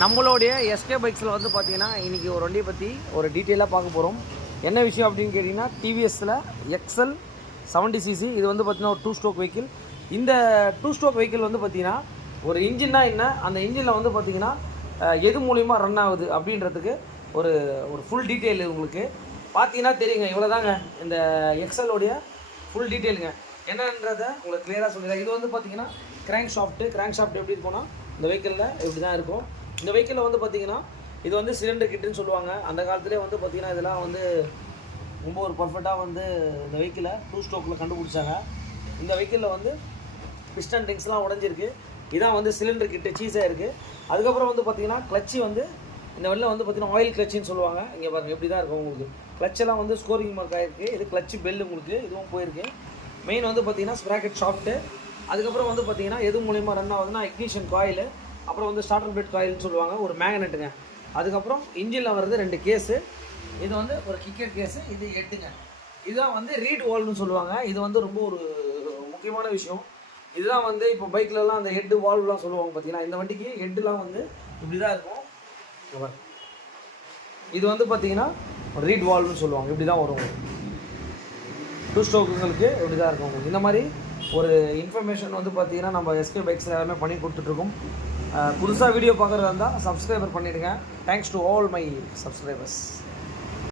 நம்மளுடைய எஸ்கே பைக்ஸில் வந்து பார்த்தீங்கன்னா இன்றைக்கி ஒரு வண்டியை பற்றி ஒரு டீட்டெயிலாக பார்க்க போகிறோம். என்ன விஷயம் அப்படின்னு கேட்டிங்கன்னா, டிவிஎஸில் எக்ஸல் 70cc. இது வந்து பார்த்திங்கன்னா ஒரு 2 ஸ்ட்ரோக் வெஹிக்கிள். இந்த 2 ஸ்ட்ரோக் வெஹிக்கிள் வந்து பார்த்திங்கன்னா ஒரு இன்ஜின்னா என்ன, அந்த இன்ஜினில் வந்து பார்த்திங்கன்னா எது மூலிமா ரன் ஆகுது அப்படின்றதுக்கு ஒரு ஒரு ஃபுல் டீட்டெயில் உங்களுக்கு பார்த்தீங்கன்னா தெரியுங்க. இவ்வளோ தாங்க இந்த எக்ஸலோடைய ஃபுல் டீட்டெயிலுங்க. என்னன்றதை உங்களுக்கு கிளியராக சொல்லிடுறேன். இது வந்து பார்த்திங்கன்னா கிராங்க் ஷாஃப்ட் எப்படி இருக்கும்னா இந்த வெஹிக்கிளில் இப்படி தான் இருக்கும். இந்த வெஹிக்கிளில் வந்து பார்த்திங்கன்னா இது வந்து சிலிண்டர் கிட்டுன்னு சொல்லுவாங்க. அந்த காலத்துலேயே வந்து பார்த்திங்கன்னா இதெல்லாம் வந்து ரொம்ப ஒரு பர்ஃபெக்டாக வந்து இந்த வெஹிக்கிளை 2 ஸ்ட்ரோக்கில் கண்டுபிடிச்சாங்க. இந்த வெஹிக்கிளில் வந்து பிஸ்டன் ரிங்ஸ்லாம் உடஞ்சிருக்கு. இதான் வந்து சிலிண்டர் கிட்டு சீஸாக இருக்குது. அதுக்கப்புறம் வந்து பார்த்திங்கன்னா கிளச்சி வந்து இந்த வழியில் வந்து பார்த்திங்கன்னா ஆயில் கிளச்சின்னு சொல்லுவாங்க. இங்கே பாருங்கள் எப்படி தான் இருக்கும் உங்களுக்கு. கிளச்செல்லாம் வந்து ஸ்கோரிங் மார்க் ஆகிருக்கு. இது கிளச்சு பெல் உங்களுக்கு இதுவும் போயிருக்கு. மெயின் வந்து பார்த்திங்கன்னா ஸ்ப்ராக்கெட் ஷாஃப்ட்டு. அதுக்கப்புறம் வந்து பார்த்திங்கன்னா எது மூலிமா ரன் ஆகுதுன்னா இக்னிஷன் காயில், அப்புறம் வந்து ஸ்டார்டர் பிளேட் காயில்னு சொல்லுவாங்க, ஒரு மேக்னெட்டுங்க. அதுக்கப்புறம் இன்ஜினில் வர்றது 2 கேஸு. இது வந்து ஒரு கிக்கர் கேஸு, இது ஹெட்டுங்க. இதுதான் வந்து ரீட் வால்வ்னு சொல்லுவாங்க. இது வந்து ரொம்ப ஒரு முக்கியமான விஷயம். இதுதான் வந்து இப்போ பைக்லலாம் அந்த ஹெட்டு வால்வ்லாம் சொல்லுவாங்க பார்த்தீங்கன்னா, இந்த வண்டிக்கு ஹெட்டுலாம் வந்து இப்படி தான் இருக்கும். இது வந்து பார்த்தீங்கன்னா ரீட் வால்வ்னு சொல்லுவாங்க. இப்படி தான் வரும் 2 ஸ்ட்ரோக்குங்களுக்கு இப்படி தான் இருக்கும் உங்களுக்கு. இந்த மாதிரி ஒரு இன்ஃபர்மேஷன் வந்து பார்த்தீங்கன்னா நம்ம எஸ்கே பைக்ஸ் எல்லாமே பண்ணி கொடுத்துட்ருக்கோம். புதுசாக வீடியோ பார்க்குறதா இருந்தால் சப்ஸ்கிரைபர் பண்ணிவிடுங்க. Thanks to all my subscribers.